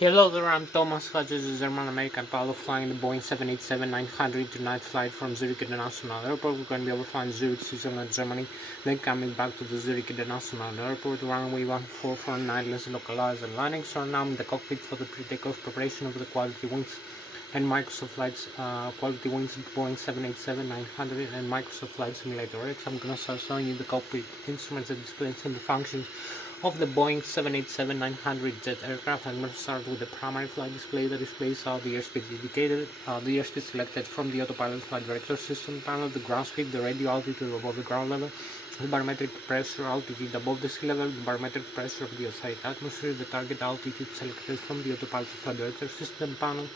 Hello there, I'm Thomas Hatsios, a German-American pilot flying the Boeing 787-900 tonight flight from Zurich International Airport. We're going to be overflying Zurich, Switzerland, Germany, then coming back to the Zurich International Airport, runway 1449, Lszh localized and landing. So now I'm in the cockpit for the pre-takeoff preparation of the quality wings and Microsoft Flight's quality wings Boeing 787-900 and Microsoft Flight Simulator X. I'm going to start showing you the cockpit instruments and displays and the functions of the Boeing 787-900 jet aircraft. I'm going to start with the primary flight display. The displays are the airspeed indicator, the airspeed selected from the autopilot flight director system panel, the ground speed, the radio altitude above the ground level, the barometric pressure altitude above the sea level, the barometric pressure of the outside atmosphere, the target altitude selected from the autopilot flight director system panel,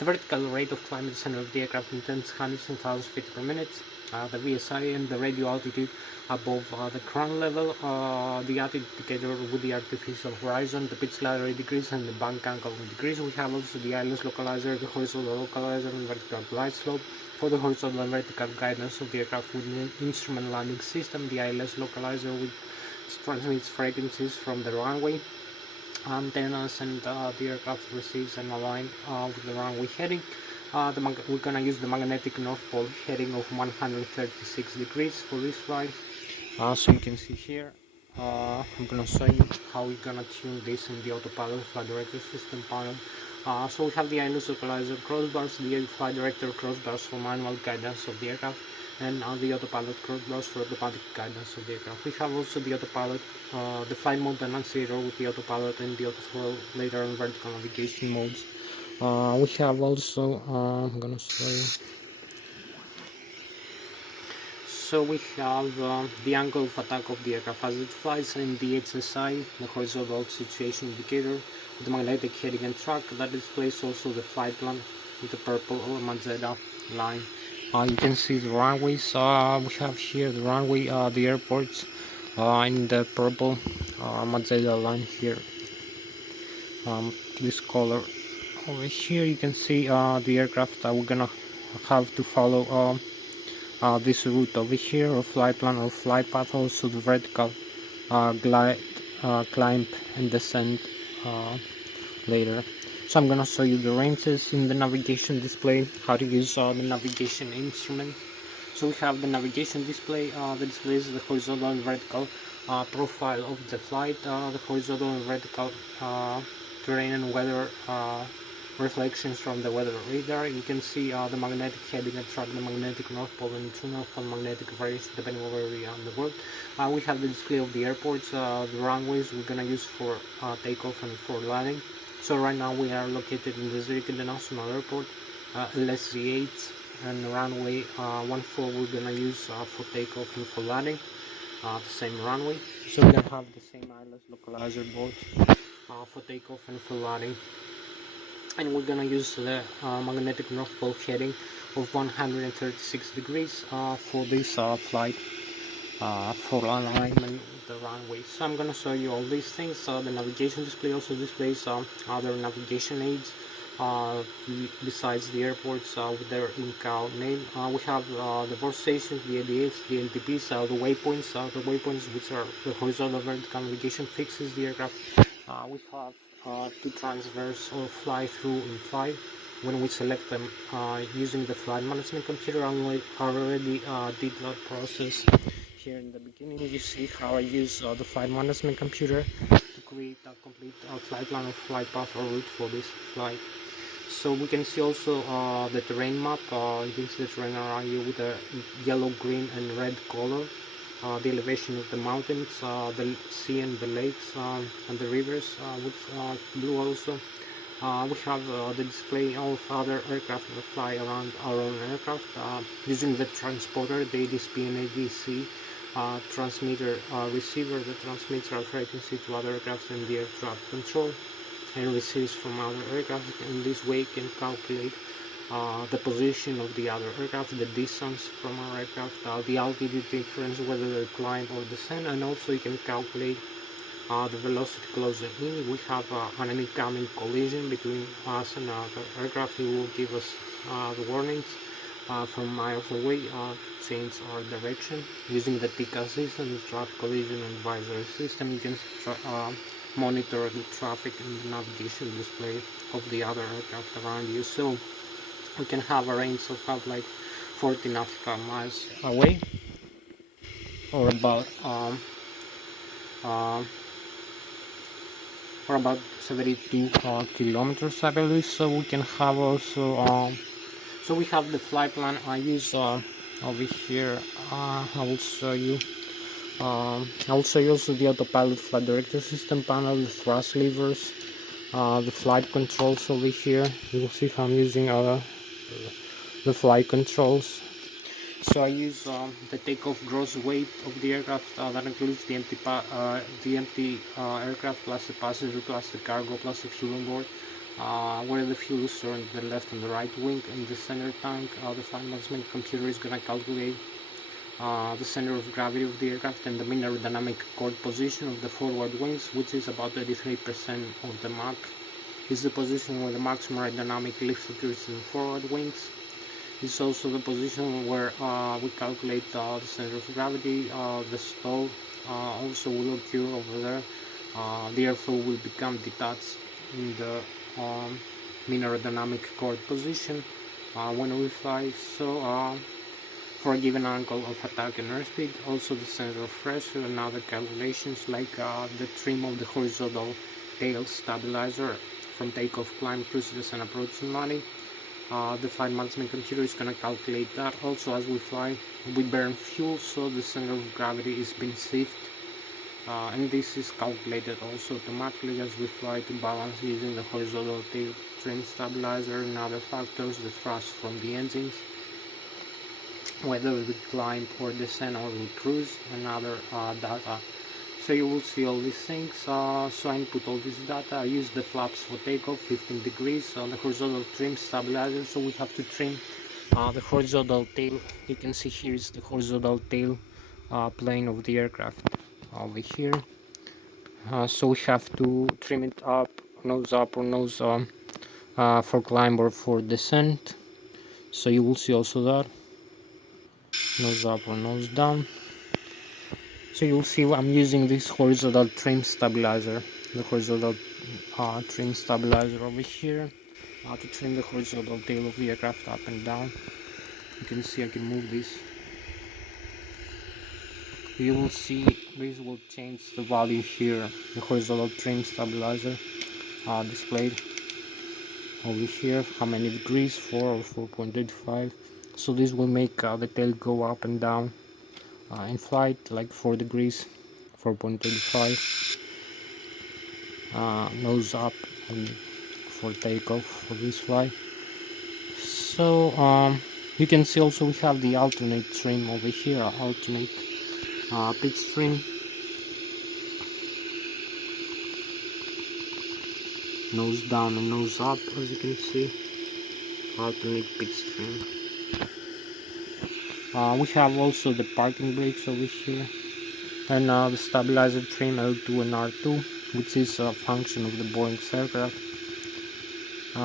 the vertical rate of climb descent of the aircraft in tens, hundreds, and thousands feet per minute, the VSI and the radio altitude above the ground level, the altitude indicator with the artificial horizon, the pitch slider degrees, and the bank angle degrees. We have also the Ilsloc localizer, the horizontal localizer, and vertical glide slope. For the horizontal and vertical guidance of the aircraft with the instrument landing system, the Lszh localizer transmits frequencies from the runway antennas, and the aircraft receives and align with the runway heading. We're gonna use the magnetic north pole heading of 136 degrees for this flight. So you can see here, I'm gonna show you how we're gonna tune this in the autopilot flight director system panel. So we have the Lszh localizer crossbars, the flight director crossbars for manual guidance of the aircraft, and the autopilot crossbars for automatic guidance of the aircraft. We have also the autopilot, the flight mode annunciator with the autopilot and the autothrottle later and vertical navigation modes. We have also, I'm gonna show you. So we have the angle of attack of the aircraft as it flies, and the HSI, the horizontal situation indicator, with the magnetic heading and track. That displays also the flight plan with the purple or magenta line. You can see the runways. We have here the runway, the airports, in the purple magenta line here. This color over here, you can see the aircraft that we're gonna have to follow. This route over here, or flight plan or flight path, also the vertical glide, climb and descent later. So I'm gonna show you the ranges in the navigation display, how to use the navigation instruments. So we have the navigation display that displays the horizontal and vertical profile of the flight, the horizontal and vertical terrain and weather reflections from the weather radar. You can see the magnetic heading and track, the magnetic north pole and true north pole magnetic variation depending on where we are in the world. We have the display of the airports, the runways we're gonna use for takeoff and for landing. So right now we are located in the Zurich International Airport, Lszh 8, and runway 14 we're gonna use for takeoff and for landing, the same runway. So we're gonna have the same Lszh localizer both for takeoff and for landing. And we're gonna use the magnetic north pole heading of 136 degrees for this flight for alignment with the runway. So I'm gonna show you all these things. The navigation display also displays other navigation aids besides the airports with their in-car name. We have the bus stations, the ADFs, the NTPs, the waypoints which are the horizontal vertical navigation fixes the aircraft. We have to transverse or fly through in flight. When we select them using the flight management computer, I already did that process here in the beginning. You see how I use the flight management computer to create a complete flight plan or flight path or route for this flight. So we can see also the terrain map. You can see the terrain around you with the yellow, green, and red color. The elevation of the mountains, the sea and the lakes, and the rivers with blue also. We have the display of other aircraft that fly around our own aircraft using the transponder, the ADSP and ADC transmitter receiver that transmits our frequency to other aircraft in the air traffic control and receives from other aircraft. In this way, can calculate the position of the other aircraft, the distance from our aircraft, the altitude difference, whether they climb or descend, and also you can calculate the velocity closer in. We have an incoming collision between us and other aircraft. It will give us the warnings from miles away to change our direction. Using the TICA system, the traffic collision advisory system, you can monitor the traffic and the navigation display of the other aircraft around you. So we can have a range of about like 40 nautical miles away, or about uh, 72 kilometers, I believe. So we can have also so we have the flight plan I use over here. I will show you. I'll show you also the autopilot flight director system panel, the thrust levers, the flight controls over here. You will see how I'm using the flight controls. So I use the takeoff gross weight of the aircraft. That includes the empty aircraft plus the passenger plus the cargo plus the fuel on board. Where the fuel is stored on the left and the right wing in the center tank. The flight management computer is going to calculate the center of gravity of the aircraft and the mean aerodynamic chord position of the forward wings, which is about 33% of the Mach. Is the position where the maximum aerodynamic lift occurs in the forward wings. This is also the position where we calculate the center of gravity. The stall also will occur over there. The airflow will become detached in the mean aerodynamic chord position when we fly. So for a given angle of attack and airspeed, also the center of pressure and other calculations like the trim of the horizontal tail stabilizer from takeoff, climb, cruise, descent, approach and landing. The flight management computer is going to calculate that. Also, as we fly, we burn fuel, so the center of gravity is being shifted, and this is calculated also automatically as we fly to balance using the horizontal tail trim stabilizer and other factors, the thrust from the engines, whether we climb or descend or we cruise, and other data. So you will see all these things. So I input all this data. I use the flaps for takeoff, 15 degrees on the horizontal trim stabilizer. So we have to trim the horizontal tail. You can see here is the horizontal tail plane of the aircraft over here. So we have to trim it up or nose for climb or for descent. So you will see also that nose up or nose down. So you'll see I'm using this horizontal trim stabilizer, the horizontal trim stabilizer over here to trim the horizontal tail of the aircraft up and down. You can see I can move this. You will see this will change the value here, the horizontal trim stabilizer displayed over here, how many degrees, 4 or 4.85. So this will make the tail go up and down in flight, like 4 degrees, 4.85. Nose up and for takeoff for this flight. So you can see also we have the alternate trim over here, alternate pitch trim, nose down and nose up, as you can see, alternate pitch trim. We have also the parking brakes over here, and the stabilizer trim L2 and R2, which is a function of the Boeing aircraft.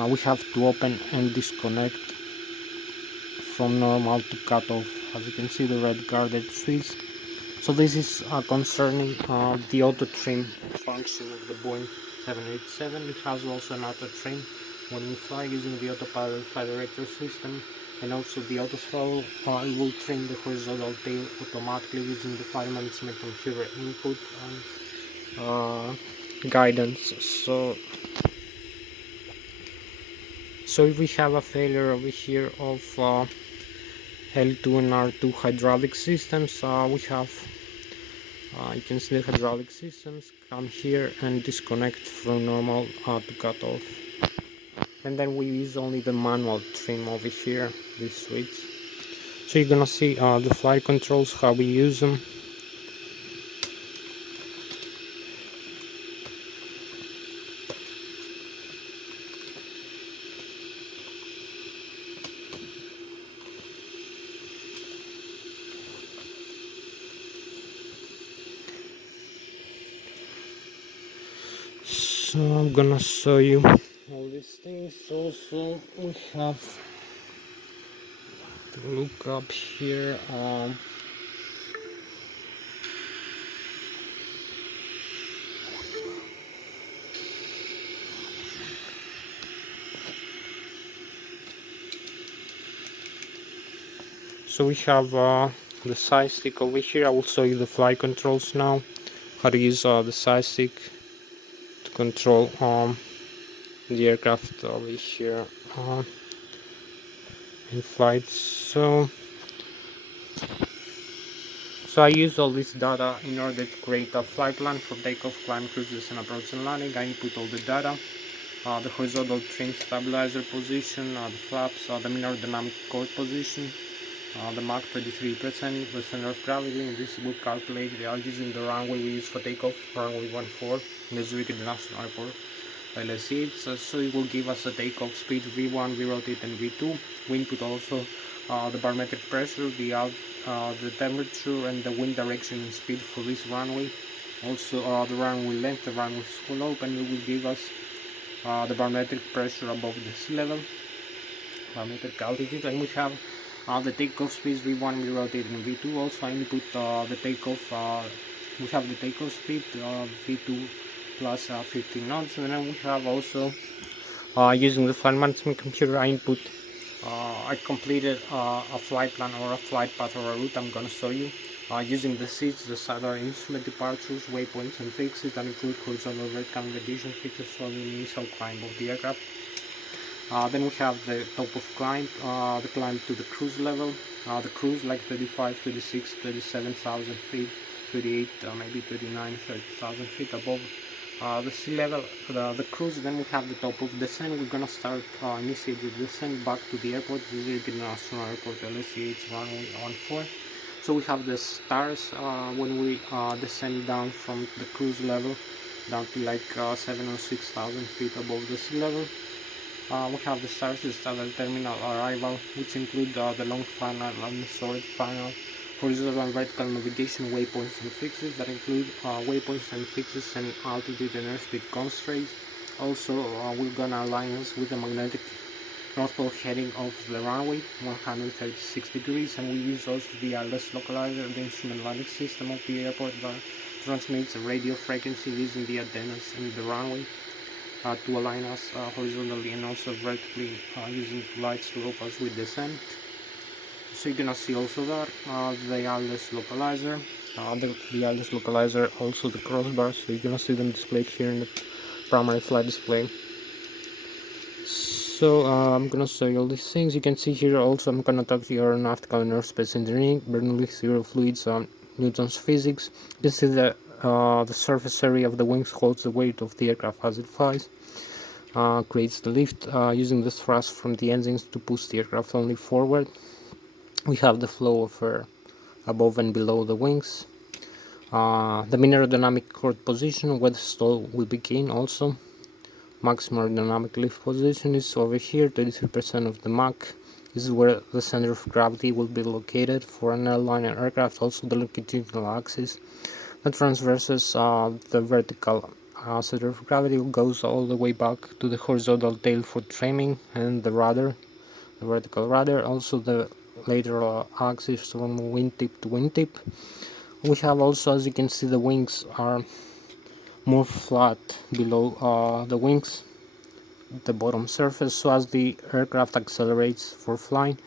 We have to open and disconnect from normal to cut off, as you can see the red guarded switch. So this is concerning the auto trim function of the Boeing 787. It has also an auto trim when we fly using the autopilot flight director system, and also the auto throttle will trim the horizontal tail automatically using the flight management computer input and guidance. So if we have a failure over here of L2 and R2 hydraulic systems, we have you can see the hydraulic systems come here and disconnect from normal to cut off, and then we use only the manual trim over here, this switch. So you're gonna see the flight controls, how we use them. So I'm gonna show you all these things. Also we have to look up here So we have the side stick over here. I will show you the flight controls now, how to use the side stick to control the aircraft over here in flight. So I use all this data in order to create a flight plan for takeoff, climb, cruise, descent, approach, and landing. I input all the data, the horizontal trim stabilizer position, the flaps, the minor dynamic chord position, the Mach 33%, the center of gravity, and this will calculate the using the runway we use for takeoff, runway 14, in the Zurich International Airport, Lszh. So it will give us a takeoff speed V1, V-rotate, and V2. We input also the barometric pressure, the temperature, and the wind direction and speed for this runway. Also the runway length, the runway slope, and it will give us the barometric pressure above the sea level, barometric altitude, and we have the takeoff speed V1, V-rotate, and V2. Also I input the takeoff, we have the takeoff speed V2 plus 15 knots, and then we have also using the flight management computer I input I completed a flight plan or a flight path or a route I'm gonna show you using the seats, the SADAR instrument departures, waypoints, and fixes that include horizontal vertical navigation fixes for the initial climb of the aircraft. Then we have the top of climb, the climb to the cruise level, the cruise like 35, 36, 37,000 feet, 38, maybe 39, 30,000 feet above the sea level, the cruise. Then we have the top of descent. We're gonna start initiate the descent back to the airport, the Zurich International Airport, Lszh runway 14. So we have the stars when we descend down from the cruise level down to like 7 or 6,000 feet above the sea level. We have the stars, the standard terminal arrival, which include the long final and the short final, horizontal and vertical navigation, waypoints and fixes that include waypoints and fixes and altitude and airspeed constraints. Also, we're gonna align us with the magnetic north pole heading of the runway 136 degrees, and we use also the Lszh localizer, the instrument landing system of the airport that transmits a radio frequency using the antennas in the runway to align us horizontally and also vertically using light slope as we descend. So you're gonna see also that the Lszh localizer, the Lszh localizer, also the crossbars. So you're gonna see them displayed here in the primary flight display. So I'm gonna show you all these things. You can see here also I'm gonna talk to you aeronautical and aerospace engineering, Bernoulli theory of fluids, Newton's physics. You can see that the surface area of the wings holds the weight of the aircraft as it flies. Creates the lift using the thrust from the engines to push the aircraft only forward. We have the flow of air above and below the wings. The minimum aerodynamic chord position, where the stall will begin also. Maximum aerodynamic lift position is over here, 33% of the Mach. This is where the center of gravity will be located for an airliner aircraft. Also the longitudinal axis that transverses the vertical center of gravity goes all the way back to the horizontal tail for trimming, and the rudder, the vertical rudder, also the lateral axis from wingtip to wingtip. We have also, as you can see, the wings are more flat below the wings, the bottom surface. So as the aircraft accelerates for flying,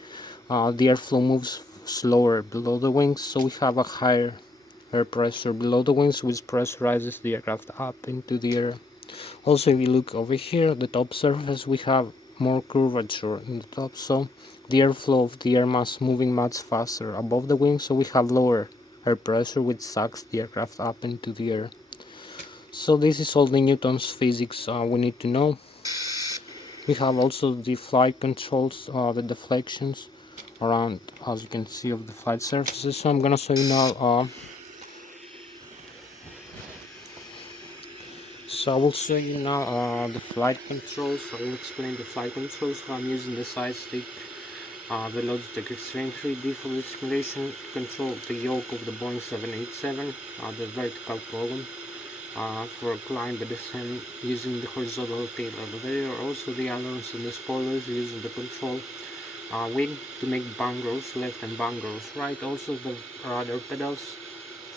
the airflow moves slower below the wings, so we have a higher air pressure below the wings, which pressurizes the aircraft up into the air. Also, if you look over here, the top surface, we have more curvature in the top, so the airflow of the air mass moving much faster above the wings, so we have lower air pressure, which sucks the aircraft up into the air. So this is all the Newton's physics we need to know. We have also the flight controls, the deflections around, as you can see, of the flight surfaces. So I'm gonna show you now. So I will show you now the flight controls. I will explain the flight controls. I'm using the side stick, the Logitech Extreme 3D for the simulation to control the yoke of the Boeing 787, the vertical column for climb and descent using the horizontal tail elevator. Also the ailerons and the spoilers using the control wing to make bangles left and bangles right. Also the rudder pedals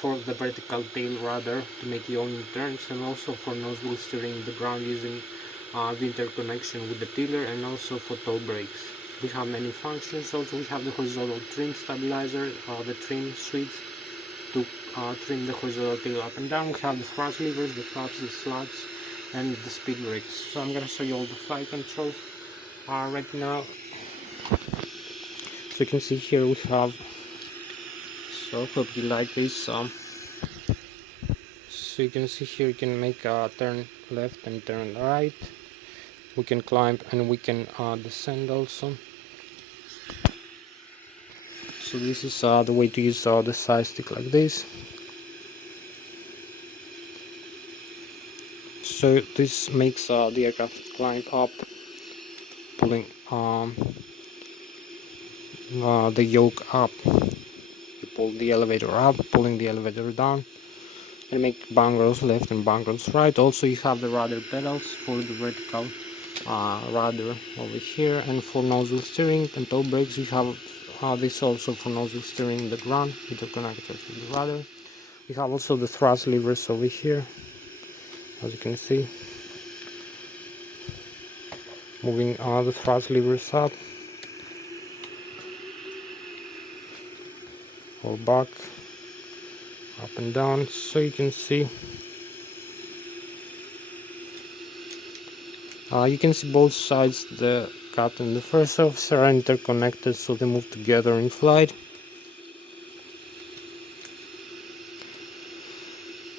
for the vertical tail rudder to make yawing turns, and also for nose wheel steering the ground using the interconnection with the tiller, and also for toe brakes we have many functions. Also we have the horizontal trim stabilizer, the trim switch to trim the horizontal tail up and down. We have the thrust levers, the flaps, the slots, and the speed brakes. So I'm gonna show you all the flight control right now. So you can see here we have, so hope you like this. So you can see here you can make a turn left and turn right. We can climb and we can descend also. So this is the way to use the side stick like this. So this makes the aircraft climb up, pulling the yoke up. You pull the elevator up, pulling the elevator down, and make bangles left and bangles right. Also you have the rudder pedals for the vertical rudder over here, and for nozzle steering and toe brakes you have this also for nozzle steering the ground interconnected to the rudder. We have also the thrust levers over here, as you can see, moving the thrust levers up or back, up and down. So you can see both sides, the captain and the first officer, are interconnected, so they move together in flight.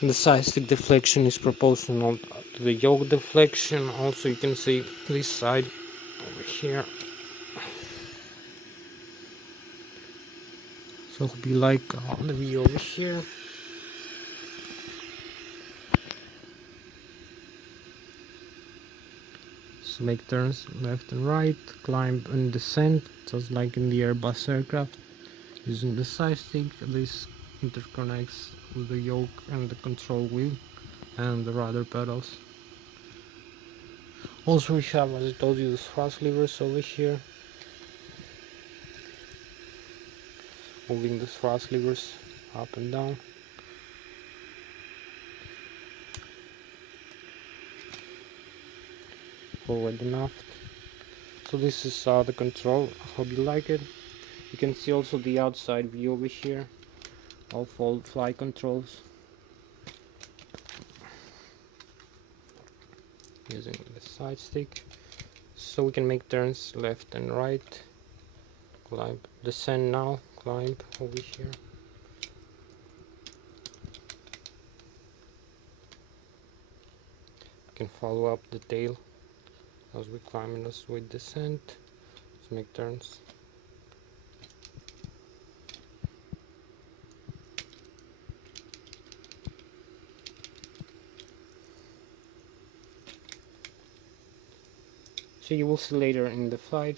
The side stick deflection is proportional to the yoke deflection. Also you can see this side over here. So it'll be like the view over here. So make turns left and right, climb and descend, just like in the Airbus aircraft. Using the side stick, this interconnects with the yoke and the control wheel and the rudder pedals. Also we have, as I told you, the thrust levers over here, moving the thrust levers up and down. Forward and aft. So this is the control. I hope you like it. You can see also the outside view over here of all flight controls using the side stick. So we can make turns left and right, climb, descend now, climb over here. We can follow up the tail as we climb and as we descend. Let's make turns. So you will see later in the flight.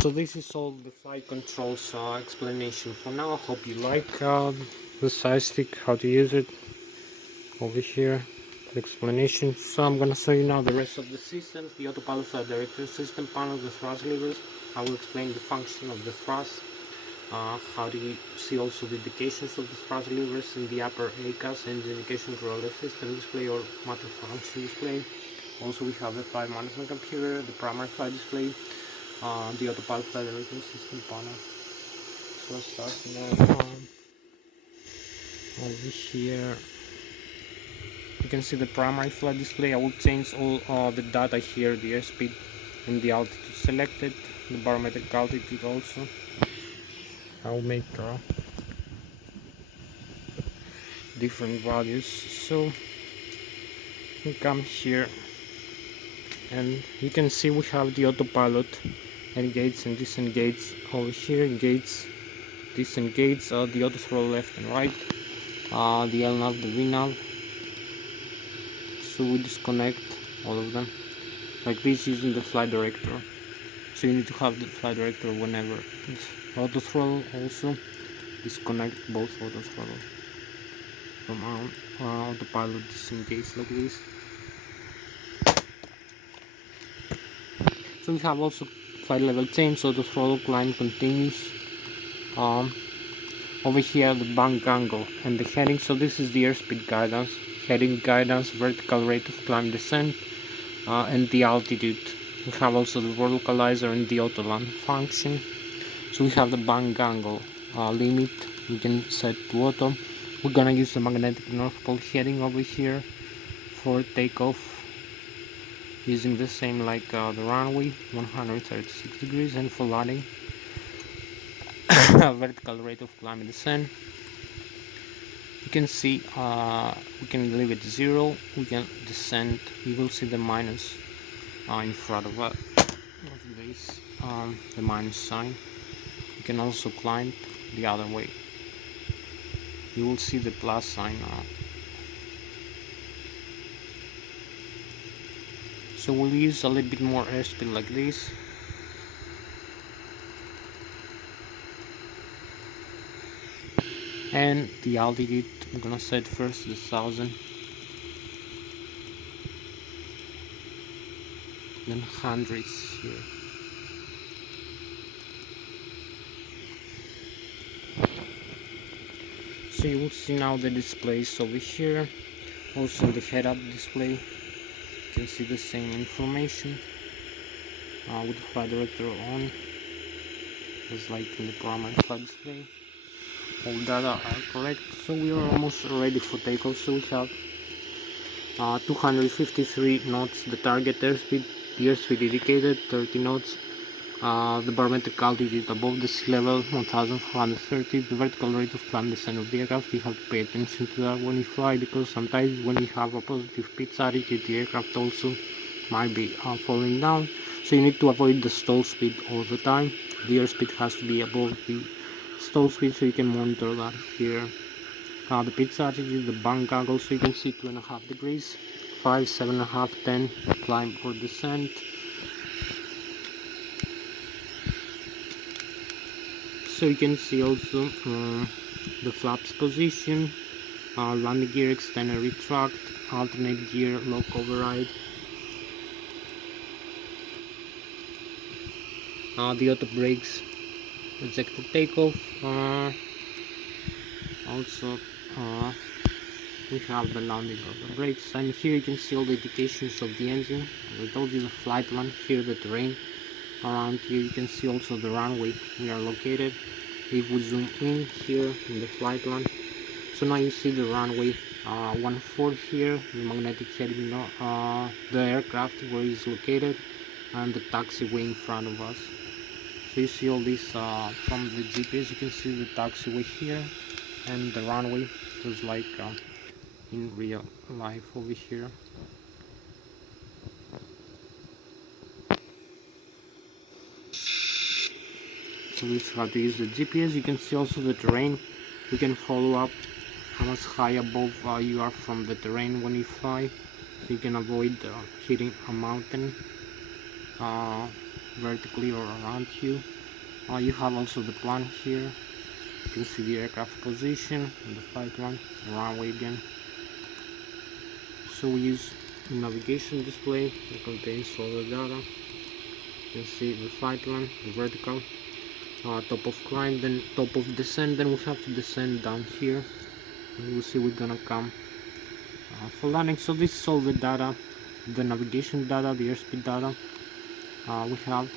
So this is all the flight controls explanation for now. I hope you like the side stick, how to use it over here, the explanation. So I'm gonna show you now the rest of the systems, the autopilot flight director system panel, the thrust levers. I will explain the function of the thrust. How do you see also the indications of the thrust levers in the upper ACAS, engine indication controller system display or matter function display. Also we have the flight management computer, the primary flight display, the autopilot flight director system panel. So let's start now. Over here you can see the primary flight display. I will change all the data here, the airspeed and the altitude selected, the barometric altitude also. I will make different values. So we come here and you can see we have the autopilot engage and disengage over here, engage, disengage, the auto throttle left and right, the LNAV, the VNAV. So we disconnect all of them like this using the flight director. So you need to have the flight director whenever it's auto throttle. Also disconnect both auto throttle from autopilot, disengage like this. So we have also flight level change, auto throttle, climb continues. over here the bank angle and the heading. So this is the airspeed guidance, heading guidance, vertical rate of climb descent, and the altitude. We have also the localizer and the autoland function. So we have the bank angle limit, we can set to auto. We're gonna use the magnetic north pole heading over here for takeoff, using the same like the runway, 136 degrees, and for landing, vertical rate of climb and descent. You can see we can leave it 0, we can descend, you will see the minus in front of us, this, the minus sign. You can also climb the other way, you will see the plus sign now. So we'll use a little bit more airspeed like this. And the altitude, I'm gonna set first 1,000, then hundreds here. So you will see now the displays over here, also the head-up display. You can see the same information with the flight director on, just like in the primary flight display. All data are correct, so we are almost ready for takeoff. So we have 253 knots the target airspeed, the airspeed indicated 30 knots, the barometric altitude above the sea level 1430, the vertical rate of climb descent of the aircraft. You have to pay attention to that when you fly, because sometimes when you have a positive pitch attitude, the aircraft also might be falling down. So you need to avoid the stall speed all the time. The airspeed has to be above the stall speed, so you can monitor that here. The pitch attitude, the bank angle, so you can see 2.5 degrees, 5, 7.5, 10, climb or descent. So you can see also the flaps position, landing gear extend and retract, alternate gear, lock override, the auto brakes, ejector takeoff. Also we have the landing of the brakes, and here you can see all the indications of the engine. As I told you, the flight plan, here the terrain around here. You can see also the runway we are located. If we zoom in here in the flight plan, so now you see the runway 14 here, the magnetic heading, the aircraft where it is located, and the taxiway in front of us. So you see all this from the GPS. You can see the taxiway here and the runway, just like in real life over here. So this is how to use the GPS. You can see also the terrain. You can follow up how much high above you are from the terrain when you fly. So you can avoid hitting a mountain vertically or around you. You have also the plan here. You can see the aircraft position and the flight plan, the runway again. So we use the navigation display. It contains all the data. You can see the flight plan, the vertical, top of climb, then top of descent. Then we have to descend down here. And we'll see we're gonna come for landing. So this is all the data, the navigation data, the airspeed data we have.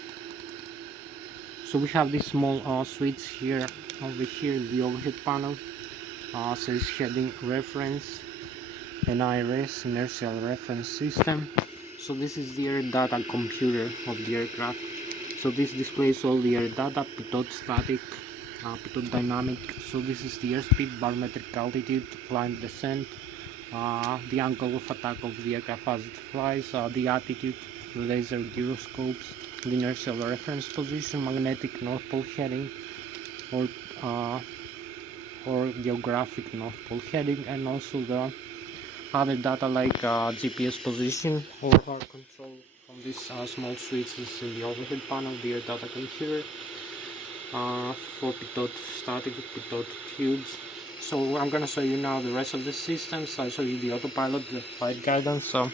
So we have these small switch here, over here, the overhead panel. Says heading reference and IRS, inertial reference system. So this is the air data computer of the aircraft. So this displays all the air data, pitot static, pitot dynamic. So this is the airspeed, barometric altitude, climb, descent, the angle of attack of the aircraft as it flies, the attitude, laser gyroscopes, the inertial reference position, magnetic north pole heading, or geographic north pole heading, and also the other data like GPS position or our control from these small switches in the overhead panel, the air data computer, for pitot static, pitot tubes. So I'm gonna show you now the rest of the systems. I show you the autopilot, the flight guidance. So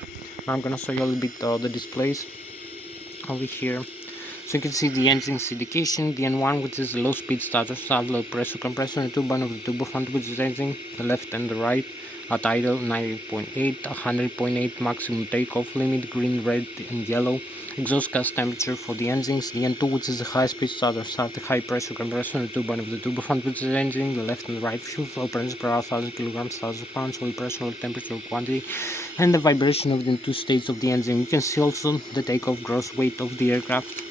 I'm gonna show you a little bit the displays over here. So you can see the engine's indication, the N1, which is the low speed starter, start, low pressure compressor, and turbine of the turbofan, which is engine, the left and the right, at idle 90.8, 100.8 maximum takeoff limit, green, red, and yellow. Exhaust gas temperature for the engines, the N2, which is the high speed starter, start, the high pressure compressor, and turbine of the turbofan, which is engine, the left and the right, fuel flow per engine per hour, 1000 kilograms, 1000 pounds, oil pressure, oil temperature, quantity, and the vibration of the two states of the engine. You can see also the takeoff gross weight of the aircraft,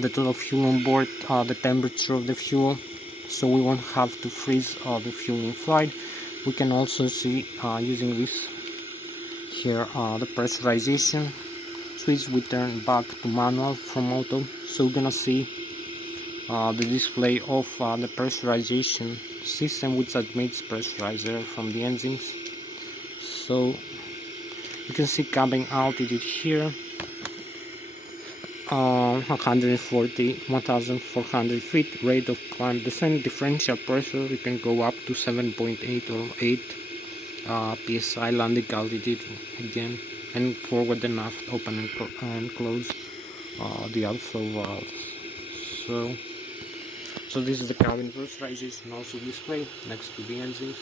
the total fuel on board, the temperature of the fuel, so we won't have to freeze the fuel in flight. We can also see using this here the pressurization switch. We turn back to manual from auto, so we're gonna see the display of the pressurization system, which admits pressurizer from the engines. So you can see cabin altitude here, 140, 1400 feet, rate of climb descent, differential pressure, you can go up to 7.8 or 8 psi, landing altitude again, and forward and aft, open and close the outflow valves. So this is the cabin pressurization also displayed next to the engines.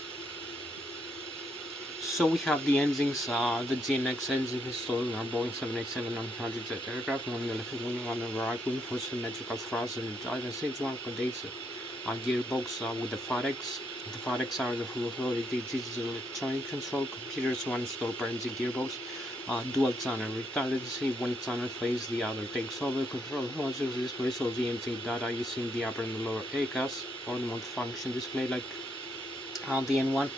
So we have the engines, the GNX engine installed in our Boeing 787-900 jet aircraft, one on the left wing, one on the right wing for symmetrical thrust and guidance. Each one contains a gearbox with the FADEX. The FADEX are the full authority digital electronic control computers, one installed per engine gearbox, dual channel redundancy, one channel phase, the other takes over, control modules displays all the engine data using the upper and the lower ACAS or the multifunction display, like the N1,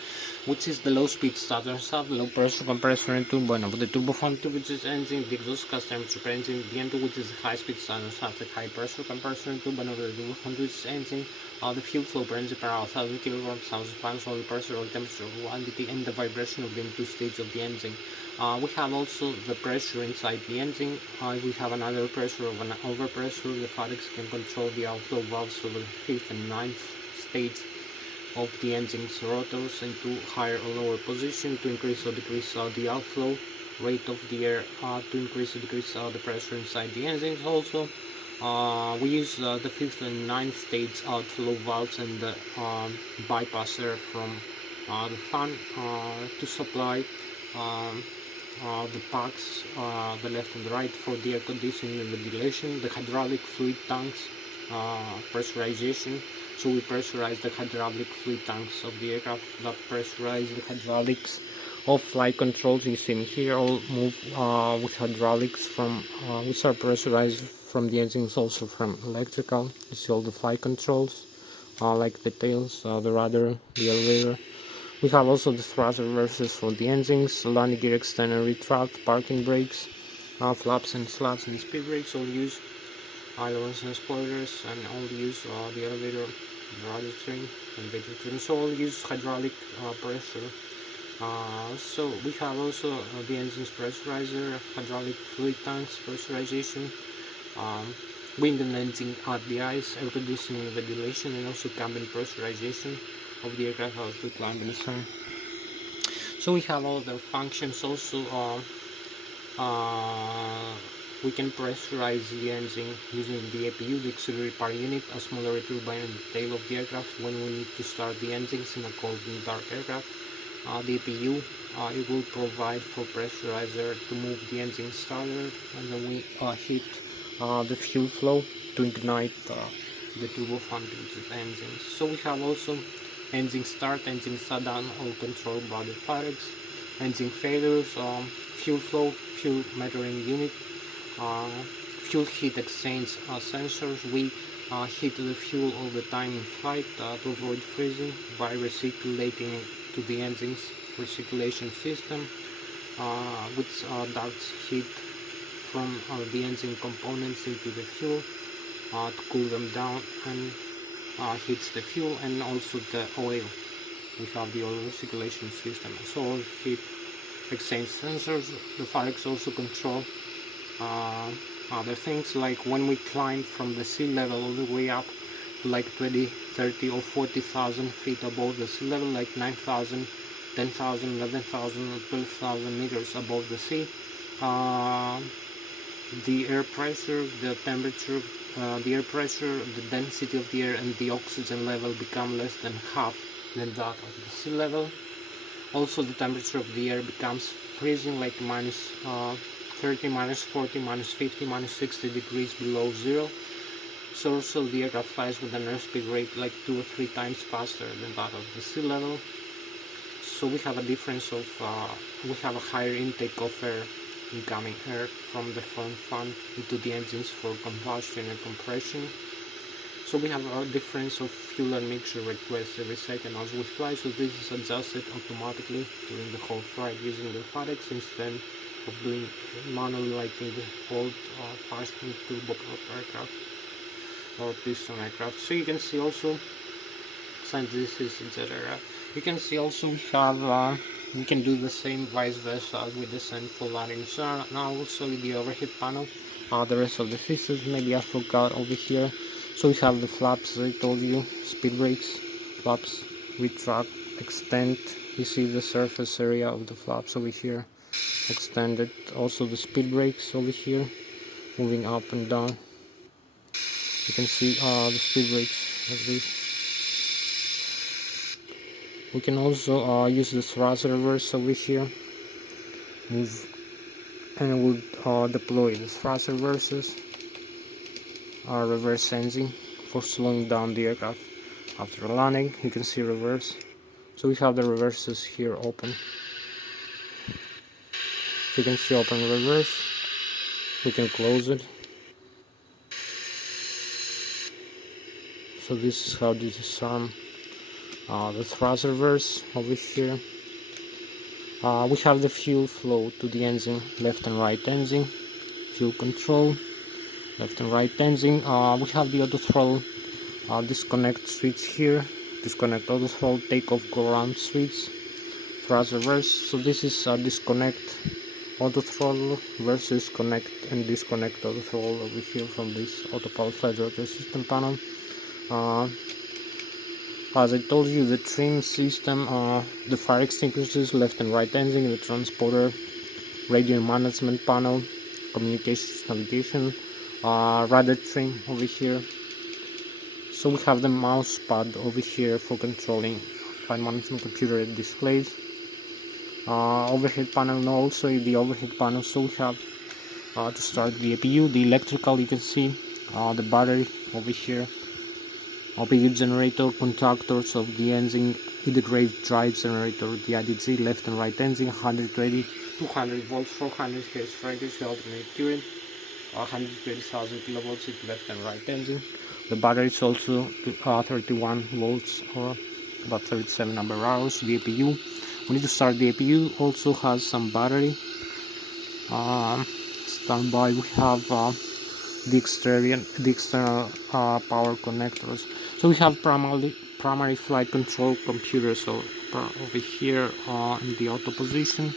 which is the low speed starter sub, low pressure compressor and turbine of the turbofan, which is engine, the exhaust gas temperature per engine, the N2, which is the high speed starter sub, the high pressure compressor and turbine of the turbofan, which is engine, the fuel flow per engine per hour, 1000 kilograms, 1000 pounds, oil pressure, oil temperature, quantity, and the vibration of the two states of the engine. We have also the pressure inside the engine. We have another pressure of an overpressure. The FADEX can control the outflow valves for the 5th and 9th states of the engine's rotors into higher or lower position to increase or decrease the outflow rate of the air, to increase or decrease the pressure inside the engines. Also, we use the 5th and 9th stage outflow valves and the bypass air from the fan to supply the packs, the left and the right, for the air conditioning and ventilation, the hydraulic fluid tanks, pressurization. So we pressurize the hydraulic fluid tanks of the aircraft that pressurize the hydraulics of flight controls. You see here all move with hydraulics from which are pressurized from the engines, also from electrical. You see all the flight controls like the tails, the rudder, the elevator. We have also the thrust reversers for the engines, landing gear extender, retract, parking brakes, flaps and slats and speed brakes. All use ailerons and spoilers, and all use the elevator, the rudder trim, elevator trim. So all use hydraulic pressure. So we have also the engine's pressurizer, hydraulic fluid tanks pressurization, wind and engine RDIs, air conditioning, ventilation, and also cabin pressurization of the aircraft as we climb and descend. So we have other functions also. We can pressurize the engine using the APU, the auxiliary power unit, a smaller turbine in the tail of the aircraft when we need to start the engines in a cold and dark aircraft. The APU, it will provide for pressurizer to move the engine starter, and then we hit the fuel flow to ignite the turbofan engines. So we have also engine start, engine shutdown, all controlled by the FADEX, engine failures, fuel flow, fuel metering unit, fuel heat exchange sensors. We heat the fuel all the time in flight to avoid freezing by recirculating to the engine's recirculation system, which ducts heat from the engine components into the fuel to cool them down and heats the fuel, and also the oil. We have the oil recirculation system. So all heat exchange sensors. The FADEX also control other things, like when we climb from the sea level all the way up to like 20, 30 or 40,000 feet above the sea level, like 9,000, 10,000, 11,000 or 12,000 meters above the sea. the air pressure, the temperature, the air pressure, the density of the air, and the oxygen level become less than half than that of the sea level. Also, the temperature of the air becomes freezing, like minus 30, minus 40, minus 50, minus 60 degrees below zero. So also the aircraft flies with an airspeed rate like 2 or 3 times faster than that of the sea level. So we have a difference of, we have a higher intake of air, incoming air from the front fan into the engines for combustion and compression. So we have a difference of fuel and mixture requests every second as we fly, so this is adjusted automatically during the whole flight using the FADEX instead of doing manually like in the old fast-moving turboprop aircraft or piston aircraft. So you can see also synthesis, etc. You can see also we can do the same vice versa with the full landing. So now I'll show you the overhead panel, the rest of the systems. Maybe I forgot over here. So we have the flaps, as I told you, speed brakes, flaps, retract, extend. You see the surface area of the flaps over here, extended. Also the speed brakes over here, moving up and down. You can see the speed brakes like this. We can also use the thrust reverse over here, move, and we'll deploy the thrust reverses, reverse engine for slowing down the aircraft after landing. You can see reverse. So we have the reverses here open. So you can see open reverse. We can close it. So this is how to disarm the thrust reverse over here. We have the fuel flow to the engine, left and right engine, fuel control, left and right engine. We have the auto throttle disconnect switch here, disconnect auto throttle, take off go around switch, thrust reverse. So this is disconnect auto throttle versus connect and disconnect auto throttle over here from this autopilot flight director system panel. As I told you, the trim system, the fire extinguishers, left and right engine, the transporter, radio management panel, communications, navigation, radar trim over here. So we have the mouse pad over here for controlling flight management computer displays. Overhead panel, and also the overhead panel. So we have to start the APU, the electrical. You can see the battery over here. APU generator, contactors of the engine, integrated drive generator, the IDG, left and right engine, 120, 200 volts, 400 Hz frequency, alternate current, 120,000 kilovolts with left and right engine. The battery is also 31 volts or about 37 ampere hours. The APU, we need to start the APU, also has some battery. Standby, we have the external power connectors. So we have primary flight control computer. So over here in the auto position,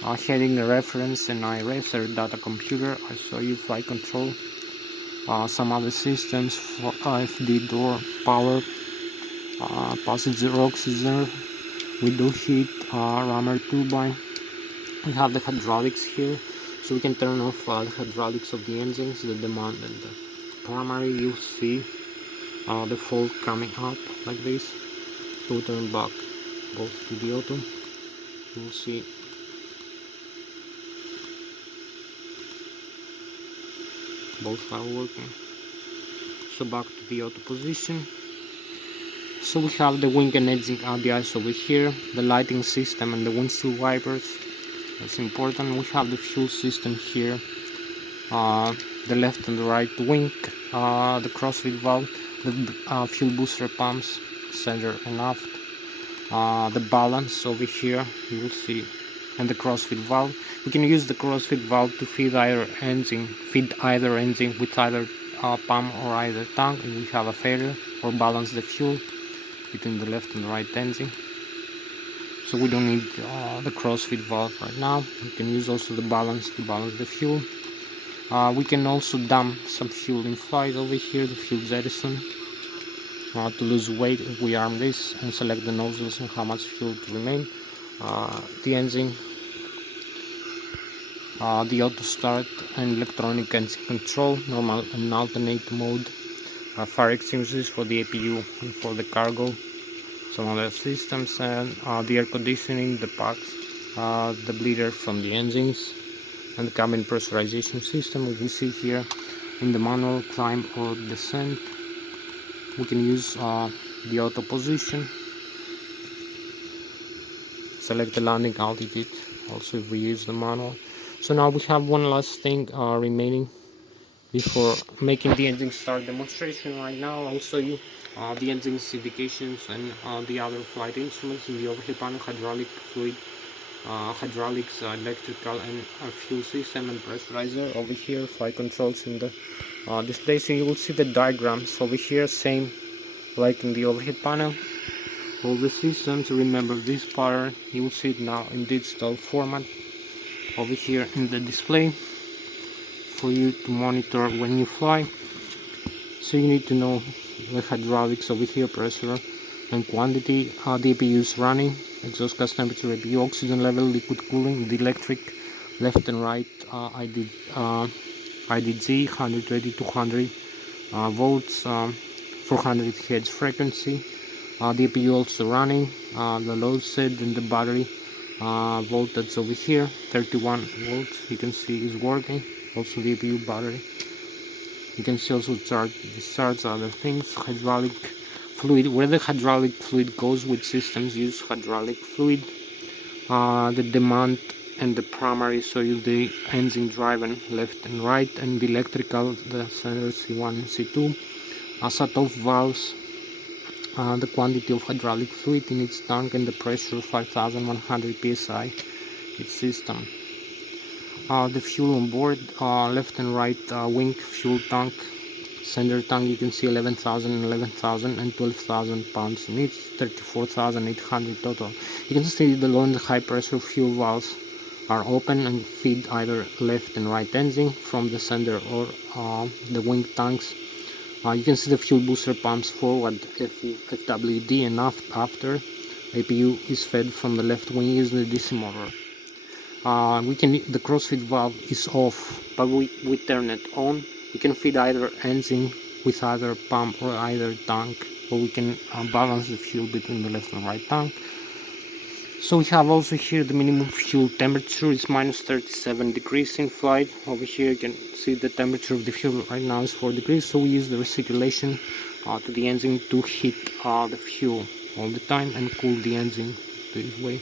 heading reference and IRS or data computer. I show you flight control. Some other systems for IFD door power, passenger oxygen, window heat, rammer turbine. We have the hydraulics here, so we can turn off the hydraulics of the engines, the demand and the primary. You'll see the fault coming up like this. So we turn back both to the auto. You'll see both are working. So back to the auto position. So we have the wing and engine ABIs over here, the lighting system and the windshield wipers. That's important. We have the fuel system here, the left and the right wing, the crossfit valve, the fuel booster pumps, center and aft, the balance over here, you will see, and the crossfit valve. We can use the crossfit valve to feed either engine with either pump or either tank if we have a failure, or balance the fuel between the left and the right engine. So we don't need the crossfit valve right now. We can use also the balance to balance the fuel. We can also dump some fuel in flight over here, the fuel jettison, to lose weight. If we arm this and select the nozzles and how much fuel to remain, the engine the auto start and electronic engine control, normal and alternate mode, fire extinguishers for the APU and for the cargo, some other systems, and the air conditioning, the packs, the bleeder from the engines, and the cabin pressurization system. As you see here in the manual, climb or descent, we can use the auto position, select the landing altitude, also if we use the manual. So now we have one last thing remaining before making the engine start demonstration. Right now I'll show you the engine's indications and the other flight instruments in the overhead panel: hydraulic fluid, hydraulics, electrical and fuel system, and pressurizer. Over here, flight controls in the display. So you will see the diagrams over here, same like in the overhead panel. All the systems, remember this pattern, you will see it now in digital format over here in the display for you to monitor when you fly. So you need to know the hydraulics over here, pressure and quantity, the APU is running, exhaust gas temperature, APU, oxygen level, liquid cooling, the electric, left and right, IDG, 120 200 volts, 400 Hz frequency, the APU also running, the load set and the battery voltage over here, 31 volts, you can see is working, also the APU battery. You can see also discharge, other things, hydraulic fluid, where the hydraulic fluid goes, which systems use hydraulic fluid, the demand and the primary, so you the engine driving left and right, and the electrical, the center C1 and C2, set-off valves, the quantity of hydraulic fluid in its tank, and the pressure 5100 psi its system. The fuel on board, left and right wing fuel tank, center tank, you can see 11,000, 11,000 and 12,000 pounds in each, 34,800 total. You can see the low and high pressure fuel valves are open and feed either left and right engine from the center or the wing tanks. You can see the fuel booster pumps forward, FWD, and after. APU is fed from the left wing using the DC motor. The crossfeed valve is off, but we turn it on. We can feed either engine with either pump or either tank, or we can balance the fuel between the left and right tank. So we have also here the minimum fuel temperature is minus 37 degrees in flight. Over here you can see the temperature of the fuel right now is 4 degrees, so we use the recirculation to the engine to heat the fuel all the time and cool the engine this way.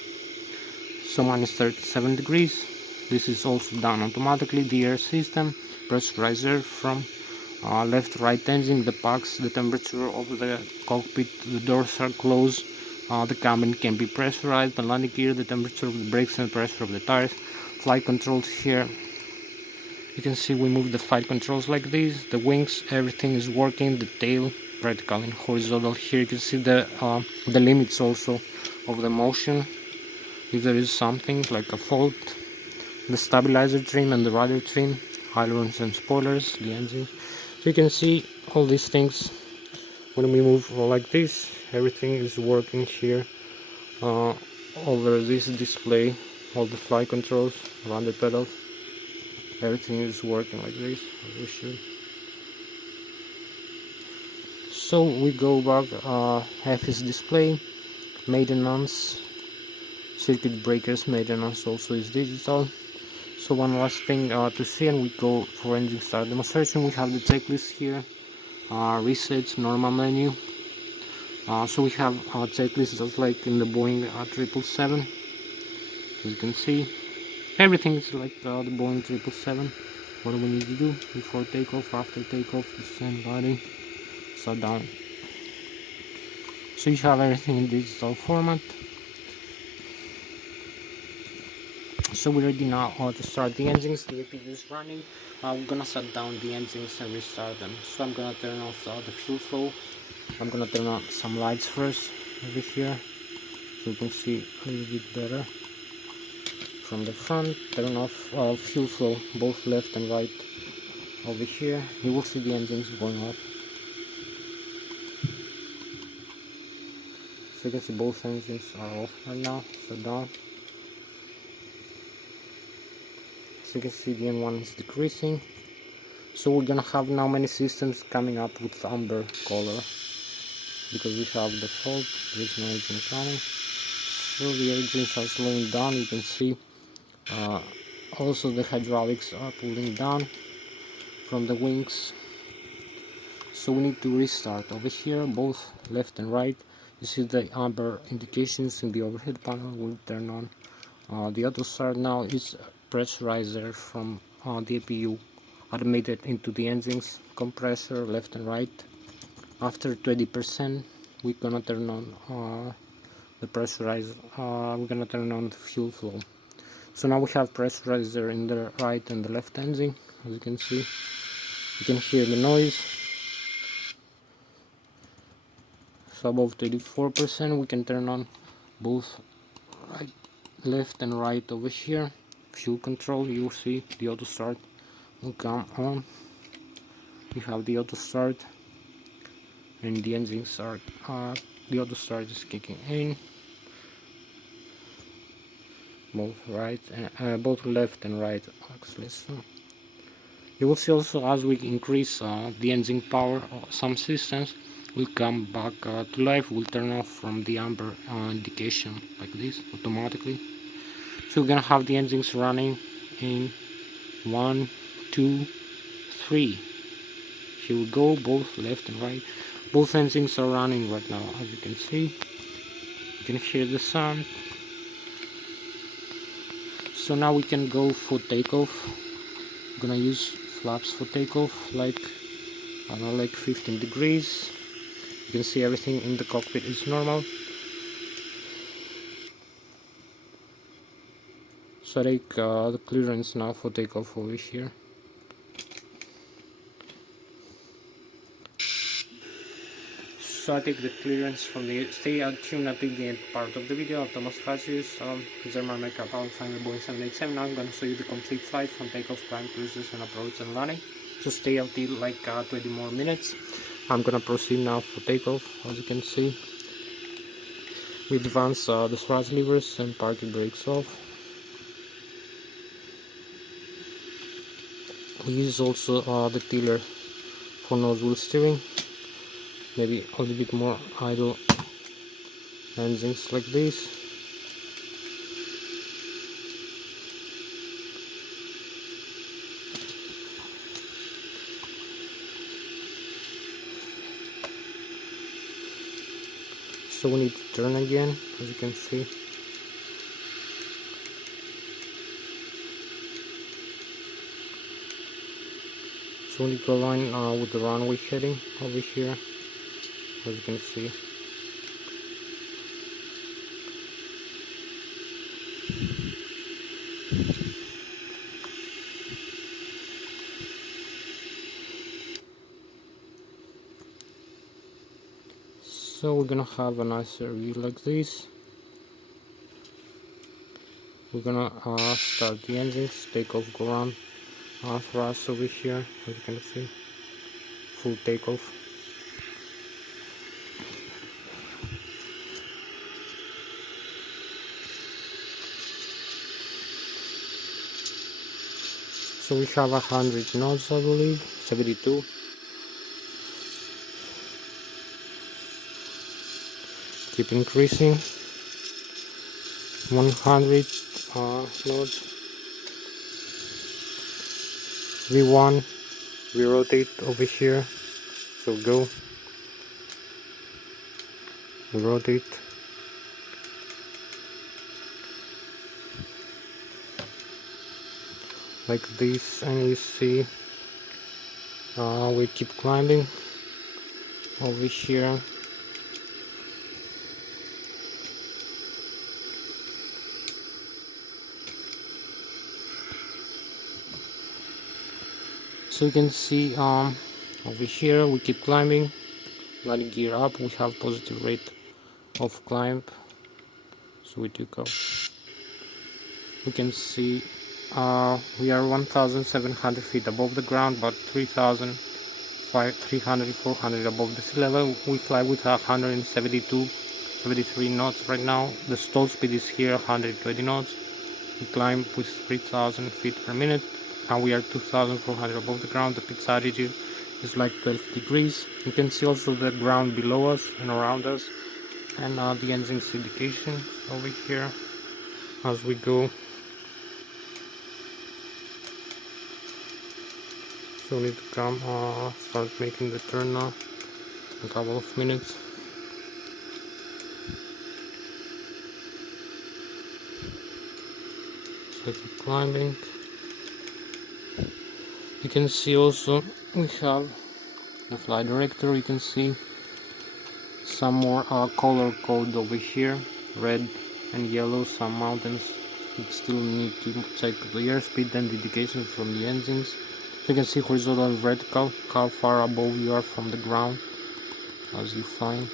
So minus 37 degrees. This is also done automatically. The air system, pressurizer from left right engine, the packs, the temperature of the cockpit, the doors are closed, the cabin can be pressurized, the landing gear, the temperature of the brakes and pressure of the tires. Flight controls here, you can see we move the flight controls like this, the wings, everything is working, the tail, vertical and horizontal. Here you can see the limits also of the motion, if there is something like a fault, the stabilizer trim and the rudder trim, ailerons and spoilers, the engine. So you can see all these things when we move like this, everything is working here over this display, all the flight controls around the pedals, everything is working like this as we should. So we go back, FS display, maintenance, circuit breakers maintenance also is digital. So one last thing to see, and we go for engine start demonstration. We have the checklist here, resets, normal menu. So we have a checklist just like in the Boeing 777. You can see everything is like the Boeing 777. What do we need to do before takeoff, after takeoff, descent, landing, shutdown. So you have everything in digital format. So we're ready now to start the engines. The APU is running. We're gonna shut down the engines and restart them. So I'm gonna turn off the fuel flow. I'm gonna turn on some lights first over here, so you can see a little bit better from the front. Turn off fuel flow, both left and right over here. You will see the engines going off. So you can see both engines are off right now. Shut down. So you can see the N1 is decreasing. So we're gonna have now many systems coming up with amber color because we have the fault, there's no engine coming. So the engines are slowing down, you can see. Also the hydraulics are pulling down from the wings. So we need to restart over here, both left and right. You see the amber indications in the overhead panel will turn on. The auto start now is pressurizer from the APU automated into the engines, compressor left and right. After 20% we're gonna turn on the pressurizer, we're gonna turn on the fuel flow. So now we have pressurizer in the right and the left engine. As you can see, you can hear the noise. So above 24% we can turn on both right, left and right over here. Fuel control, you'll see the auto start will come on. You have the auto start and the engine start. The auto start is kicking in. Both right and both left and right actually. So you will see also as we increase the engine power, some systems will come back to life, will turn off from the amber indication like this automatically. So we're gonna have the engines running in 1, 2, 3. Here we go, both left and right. Both engines are running right now, as you can see. You can hear the sound. So now we can go for takeoff. I'm gonna use flaps for takeoff, like I don't know, like 15 degrees. You can see everything in the cockpit is normal. So I take the clearance now for takeoff over here. So I take the clearance from the stay tuned until the end part of the video. I'm Thomas Hatsios, German makeup Alpine Boeing 787. Now I'm going to show you the complete flight from takeoff, climb, cruises, and approach and landing. So stay until like 20 more minutes. I'm going to proceed now for takeoff. As you can see, we advance the thrust levers and parking brakes off. We use also the tiller for nose wheel steering. Maybe a little bit more idle engines like this. So we need to turn again, as you can see. So we need to align with the runway heading over here, as you can see. So we're gonna have a nicer view like this. We're gonna start the engines, take off, go on, thrust over here, as you can see, full takeoff. So we have 100 knots, I believe, 72. Keep increasing. 100 knots. V1. We rotate over here. So go. We rotate. Like this, and you see we keep climbing over here. So you can see over here we keep climbing, landing gear up, we have positive rate of climb. So we took off. We can see we are 1,700 feet above the ground, but 300, 400 above the sea level. We fly with 172, 73 knots right now. The stall speed is here 120 knots. We climb with 3,000 feet per minute. Now we are 2,400 above the ground. The pitch altitude is like 12 degrees. You can see also the ground below us and around us, and the engine's indication over here as we go. So we need to come start making the turn now in a couple of minutes. So keep climbing. You can see also we have the flight director. You can see some more color code over here, red and yellow. Some mountains you still need to check the airspeed and indications from the engines. So you can see horizontal and vertical, how far above you are from the ground as you fly.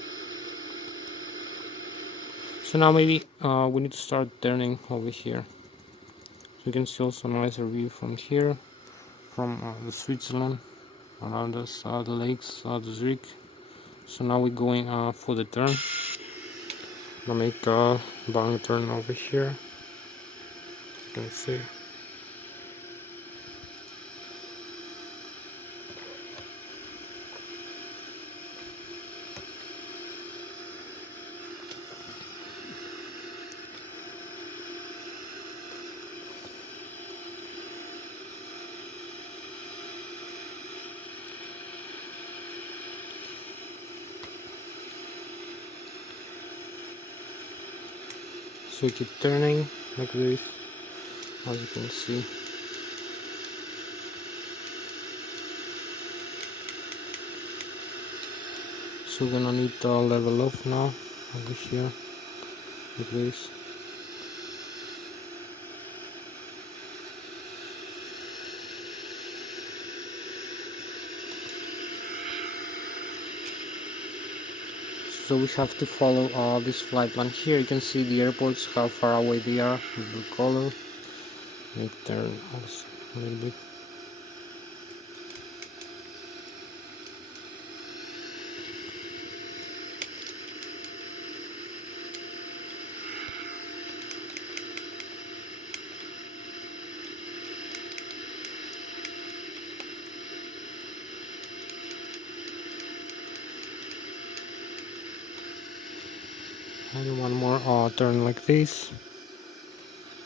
So now maybe we need to start turning over here. So you can see also a nicer view from here, from the Switzerland, around us, the lakes, the Zurich. So now we're going for the turn. I'll make a bang turn over here. You can see. So we keep turning like this, as you can see. So we're gonna need to level off now over here like this. So we have to follow this flight plan here. You can see the airports, how far away they are with blue color. Make turn also a little bit. And one more turn like this.